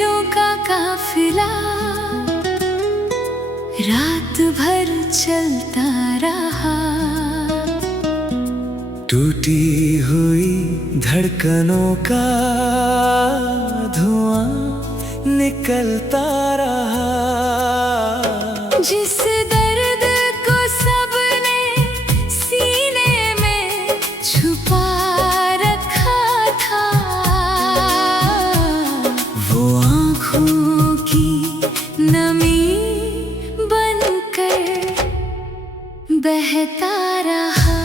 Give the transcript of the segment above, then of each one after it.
दिलों का काफिला रात भर चलता रहा। टूटी हुई धड़कनों का धुआं निकलता रहा। जिस दर्द को सबने सीने में छुपा रखा था, वो आँखों की नमी बनकर बहता रहा।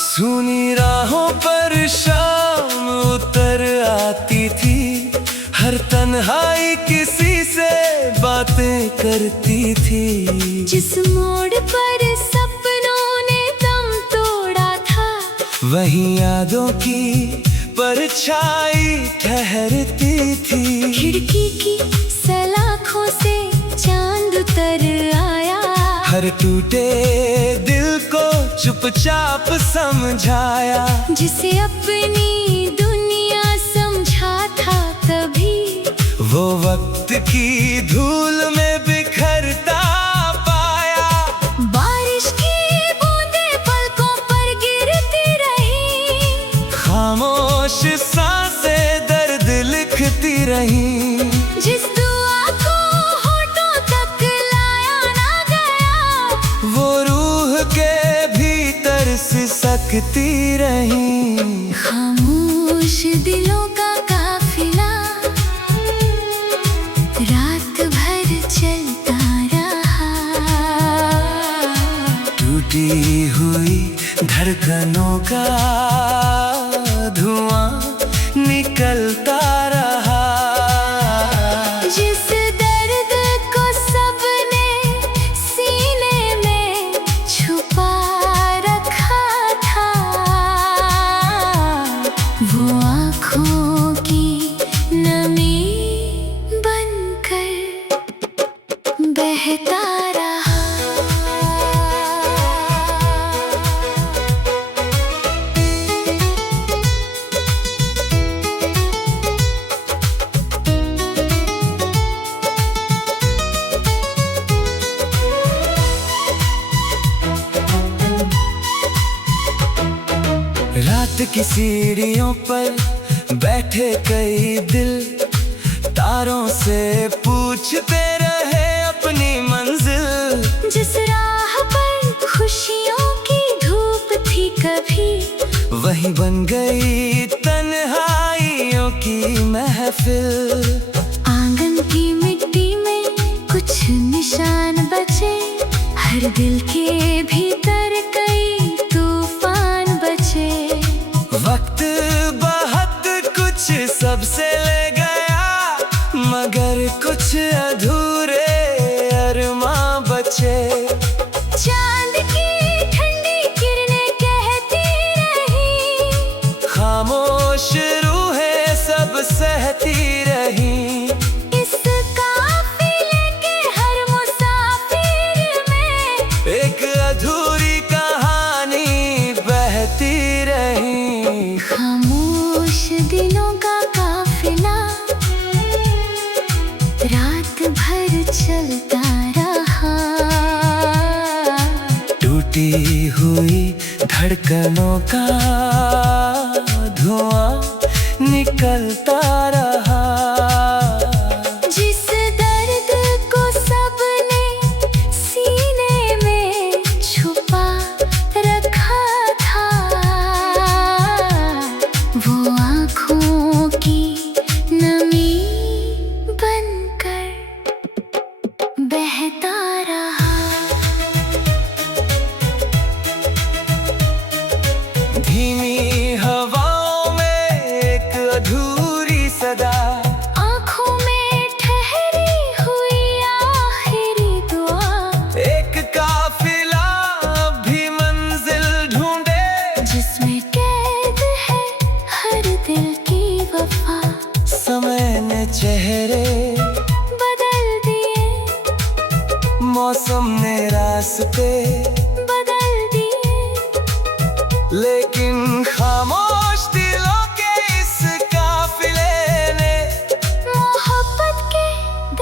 सूनी राहों पर शाम उतर आती थी, हर तन्हाई किसी से बातें करती थी। जिस मोड़ पर सपनों ने दम तोड़ा था, वहीं यादों की परछाई ठहरती थी। खिड़की की सलाखों से चांद उतर आया, हर टूटे दिल को चुपचाप समझाया। जिसे अपनी दुनिया समझा था तभी, वो वक्त की धूल में बिखरता पाया। बारिश की बूंदें पलकों पर गिरती रही, खामोश सांसें दर्द लिखती रही। जिस दुआ को होठों तक लाया ना गया, वो रूह के भीतर सिसकती रही। खामोश दिलों का काफिला रात भर चलता रहा। टूटी हुई धड़कनों का धुआं निकलता रहा। जिस दर्द को सबने सीने में छुपा रखा था, वो आँखों की नमी बनकर बहता रहा। रात की सीढ़ियों पर बैठे कई दिल, तारों से पूछते रहे अपनी मंजिल। जिस राह पर खुशियों की धूप थी कभी, वही बन गई तन्हाइयों की महफिल। आंगन की मिट्टी में कुछ निशान बचे, हर दिल के भीतर कई तूफान बचे। वक्त बहुत कुछ सबसे ले गया, मगर कुछ अधूरे अरमां बचे। चांद की ठंडी किरणें कहती रही, खामोश रूहें सब सहती रही। इस काफिले के हर मुसाफिर में एक अधूरी कहानी बहती रही। खामोश दिलों का काफिला रात भर चलता रहा। टूटी हुई धड़कनों का धुआं निकलता रहा। जिस दर्द को सबने सीने में छुपा रखा था, वो आँखों की नमी बनकर बहता रहा। धीमी हवाओं में एक अधूरी बदल दिए। लेकिन खामोश दिलों के इस काफिले ने मोहब्बत के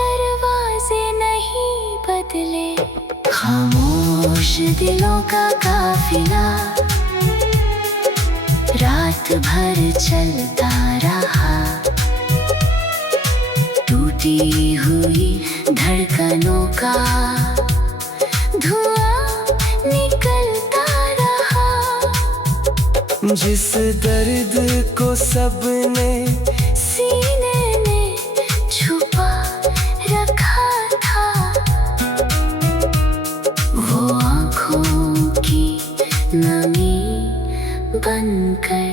दरवाजे नहीं बदले। खामोश दिलों का काफिला रात भर चलता रहा। टूटी हुई धड़कनों का धुआं निकलता रहा। जिस दर्द को सबने सीने में छुपा रखा था, वो आँखों की नमी बनकर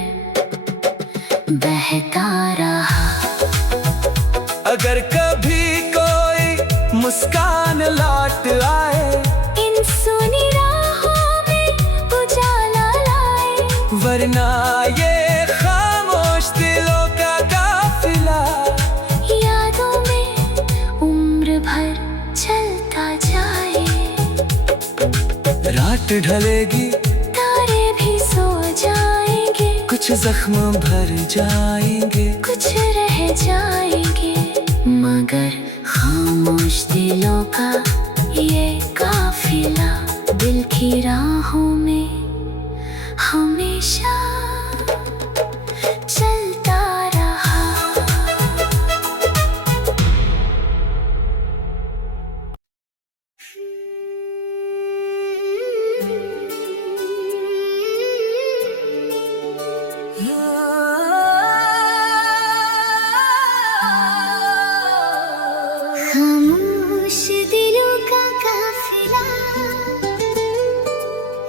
बहता रहा। अगर कभी कोई मुस्कान लौट आए, इन सुनी राहों में उजाला लाए। वरना ये खामोश दिलों का काफिला यादों में उम्र भर चलता जाए। रात ढलेगी, तारे भी सो जाएंगे। कुछ जख्म भर जाएंगे, कुछ रह जाएंगे। मगर खामोश दिलों का ये काफिला दिल की राहों में हमेशा चलता रहा। खामोश दिलों का काफिला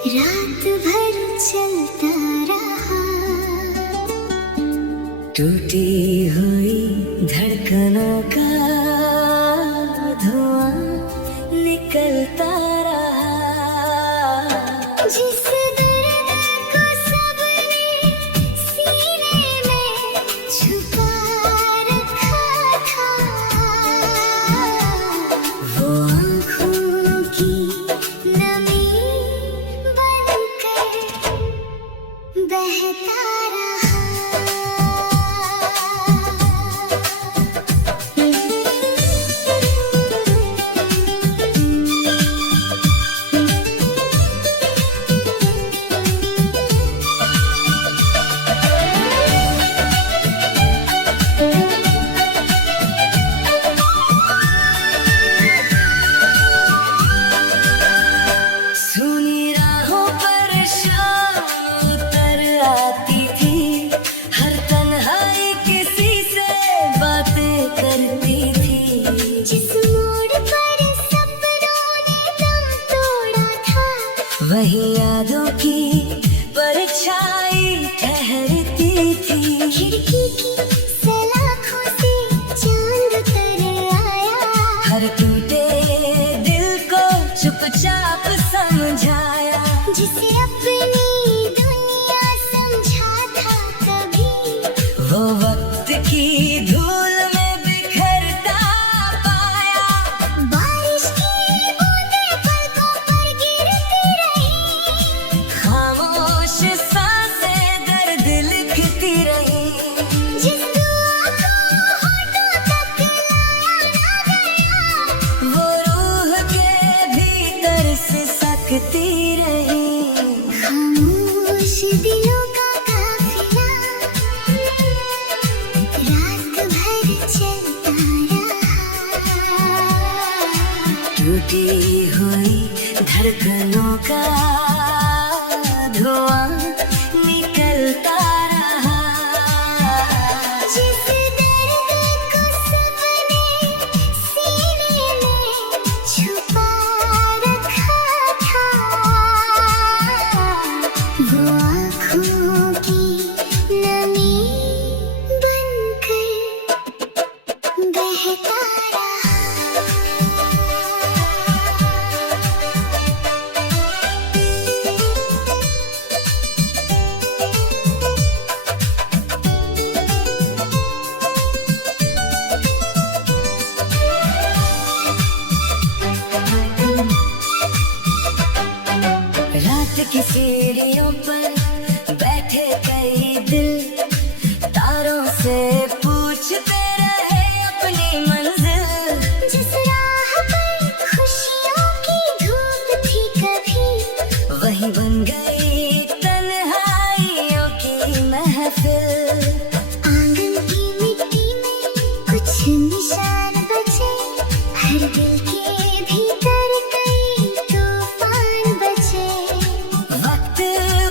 रात भर चलता रहा। टूटी हुई धड़कनों का धुआं निकलता रहा। जिस दर्द को सबने सीने में छुपा रखा था, वो आँखों की नमी बनकर बहता रहा। सुनी राहों पर शाम उतर आती थी। हर तन्हाई किसी से बातें करती थी। जिस मोड़ पर सपनों ने दम तोड़ा था, वही यादों की परछाई ठहरती थी। खिड़की की सलाखों से चांद उतर आया। हर टूटे दिल को चुपचाप समझाया। जिसे अपनी दुनिया समझा था कभी, वो वक्त की धूल में बिखरता पाया। बारिश की बूंदें पलकों पर गिरती रही। खामोश सांसें दर्द लिखती रही। जिस दुआ को होठों तक लाया ना गया, वो रूह के भीतर से सकती रही। खामोश दिलों का काफिला रात भर चलता रहा। टूटी हुई धड़कनों का धुआं निकलता रहा। जिस दर्द को सबने सीने में छुपा रखा था, वो आँखों की नमी बनकर बहता रहा। रात की सीढ़ियों पर बैठे कई दिल, तारों से पूछते रहे अपनी मंजिल। जिस राह पर खुशियों की धूप थी कभी, वही बन गई तन्हाइयों की महफिल। आंगन की मिट्टी में कुछ निशान बचे, हर दिल के भीतर कई तूफान बचे। वक्त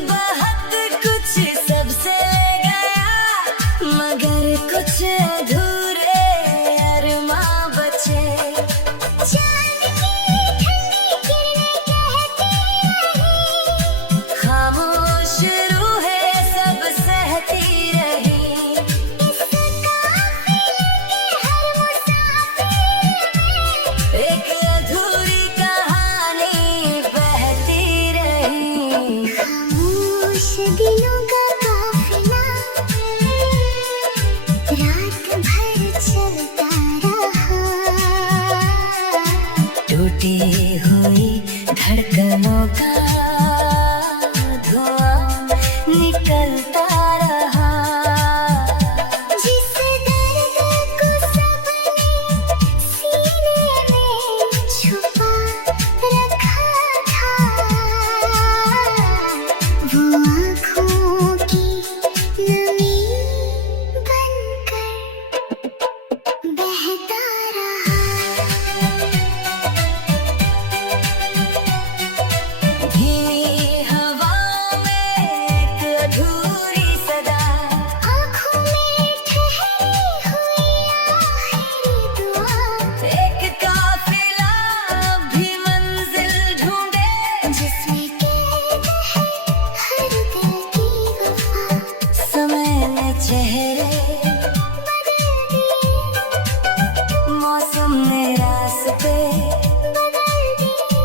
बहुत कुछ सबसे गया, मगर कुछ अधूरे अरमां बचे। चांद की ठंडी किरणें कहती रही, खामोश रूहें सब सहती रही। इस काफिले के हर मुसाफिर में एक अधूरी कहानी बहती रही। खामोश दिलों का काफिला रात भर चलता रहा। टूटी हुई धड़कनों का धुआं निकलता रहा। जिस दर्द को सबने सीने में छुपा रखा था, वो आँखों की नमी बनकर बहता रहा। धीमी हवा में एक अधूरी सदा, आँखों में ठहरी हुई आखिरी दुआ, एक काफिला भी मंजिल ढूंढे। जिसमें कैद है हर दिल की वफा। समय ने चेहरे बदल दिए, मौसम ने रास्ते, बदल दिए,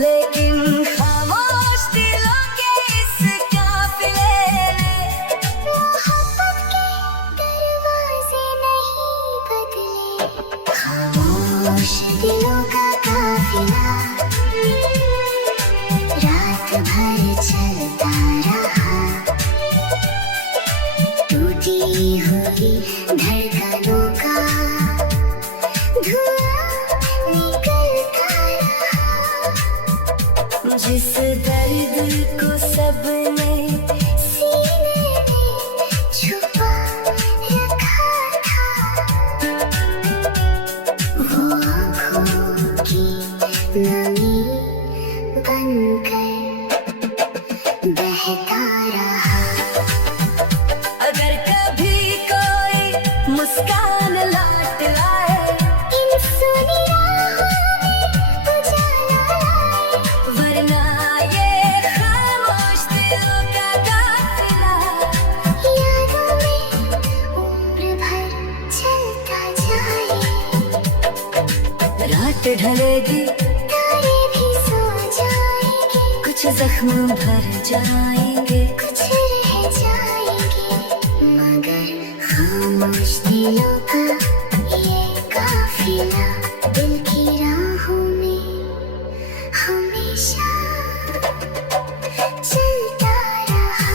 लेकिन खामोश दिलों के इस काफिले ने मोहब्बत के दरवाजे नहीं बदले। खामोश दिलों का काफिला रात भर चलता रहा। टूटी हुई धड़कनों का धुआं निकलता रहा। जिस दर्द को सबने सीने में छुपा रखा था, वो आँखों की नमी बनकर बहता रहा। अगर कभी कोई मुस्कान लौट आए, इन सुनी राहों में उजाला लाए, वरना ये खामोश दिलों का काफिला यादों में उम्र भर चलता जाए। रात ढलेगी, तारे भी सो जाएंगे, कुछ जख्म भर जाएंगे। कुछ रह जाएंगे, मगर खामोश दिलों का ये काफिला दिल की राहों में हमेशा चलता रहा।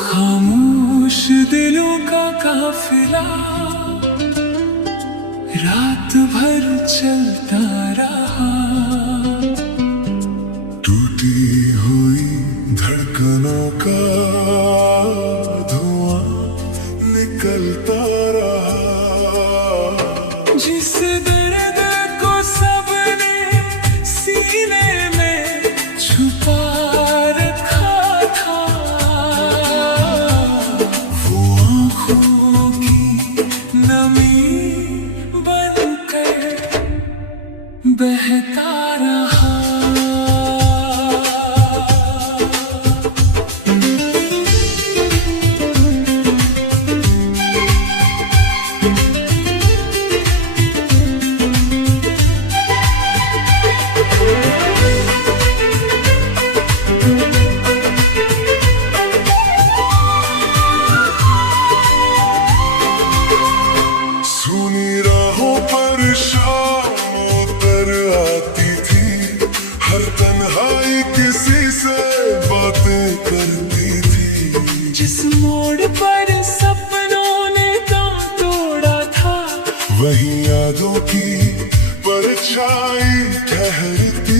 खामोश दिलों का काफिला रात भर चलता रहा। टूटी हुई धड़कनों का धुआं निकलता रहा। जिस दर्द को सबने सीने में छुपा रखा था, वो आँखों की नमी बनकर बहता रहा।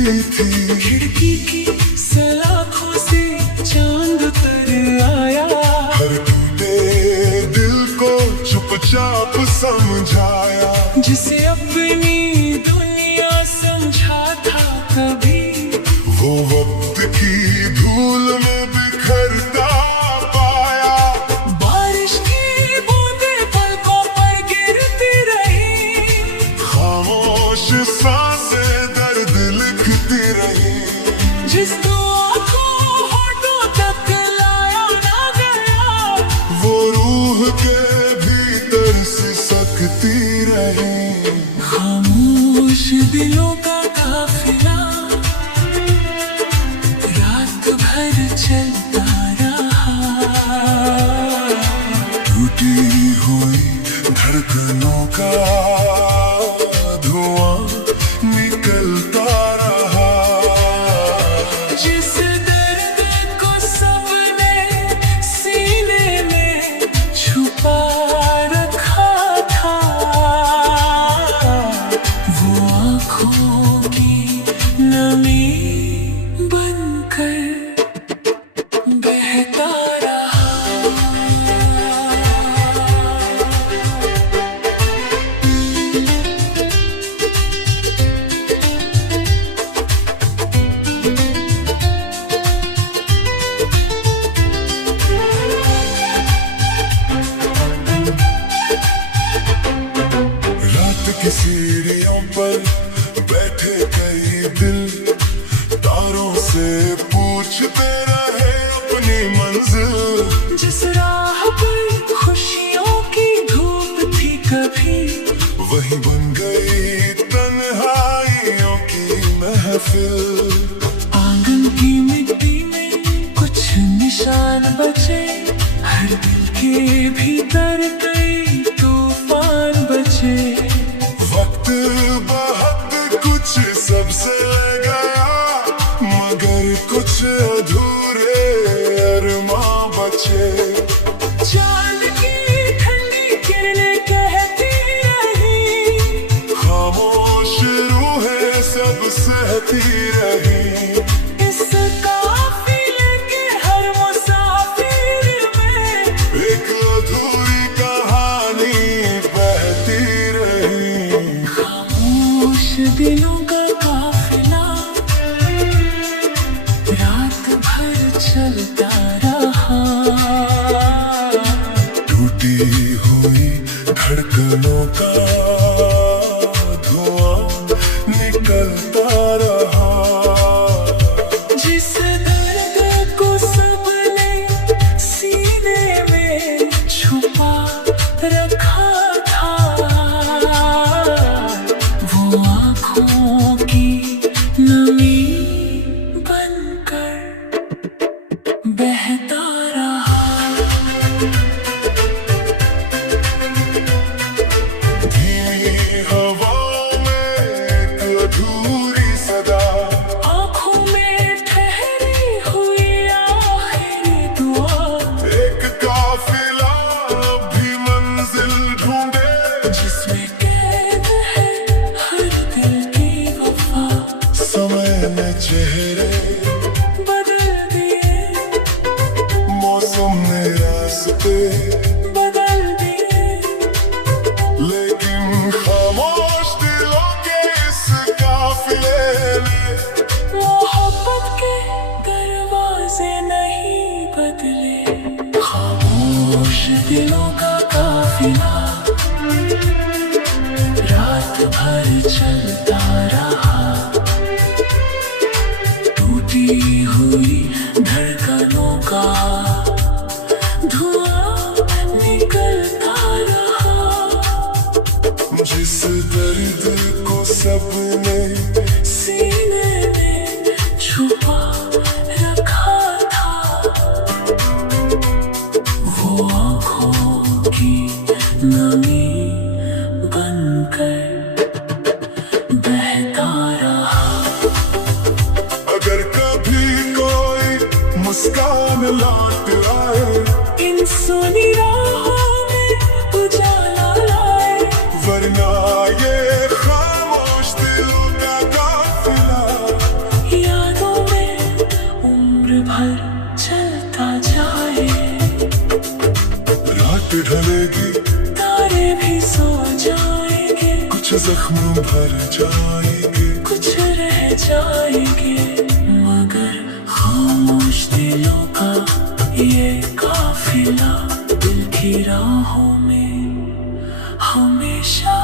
थी। खिड़की की सलाखों से चांद पर आया, हर टूटे दिल को चुपचाप समझाया। जिसे अपनी दुनिया समझा था कभी, वो वक्त की धूल में बिखरता पाया। बारिश की बूंदें पलकों पर गिरती रही, खामोश सांसें दर्द लिखती रही। जिस दुआ को होठों तक लाया ना गया, वो रूह के भीतर सिसकती रही। खामोश दिलों का काफिला रात भर चलता रहा। टूटी हुई धड़कनों का धुआं निकलता रहा। जिस दर्द को सबने सीने में छुपा रखा था, वो आँखों की नमी बनकर बहता रहा। रात की सीढ़ियों पर बैठे कई दिल, तारों से पूछते रहे अपनी मंजिल। जिस राह पर खुशियों की धूप थी कभी, वही बन गई तन्हाइयों की महफिल। आंगन की मिट्टी में कुछ निशान बचे, हर दिल के भीतर कई तूफान बचे। वक्त बहुत कुछ सबसे ले गया, मगर कुछ अधूरे अरमां बचे। चांद की ठंडी किरणें कहती रही, खामोश रूहें सब सहती रही। इस काफिले के हर मुसाफिर में एक अधूरी कहानी बहती रही। खामोश दिलों का काफिला रात भर चलता रहा। टूटी हुई धड़कनों का धुआं निकलता रहा। जिस दर्द को सबने सीने में छुपा रखा था, वो आँखों की नमी बनकर बहता रहा। धीमी हवाओं में एक अधूरी सदा, आँखों में ठहरी हुई आखिरी दुआ, एक काफिला भी मंजिल ढूंढे। जिसमें कैद है हर दिल की वफा। समय ने चेहरे बदल दिए, मौसम ने रास्ते, बदल दिए, लेकिन खामोश दिलों के इस काफिले ने मोहब्बत के दरवाजे नहीं बदले। खामोश दिलों का काफिला रात भर चलता रहा। टूटी हुई धड़कनों का धुआं निकलता रहा। जिस दर्द को सबने सीने में छुपा रखा था, वो आँखों की नमी बनकर बहता रहा। अगर कभी कोई मुस्कान लौट आए, इन सुनी राहों में उजाला लाए, वरना ये खामोश दिलों का काफिला ढलेगी, तारे भी सो जाएंगे, कुछ जख्म भर जाएंगे, कुछ रह जाएंगे, मगर खामोश दिलों का ये काफिला दिल की राहों में हमेशा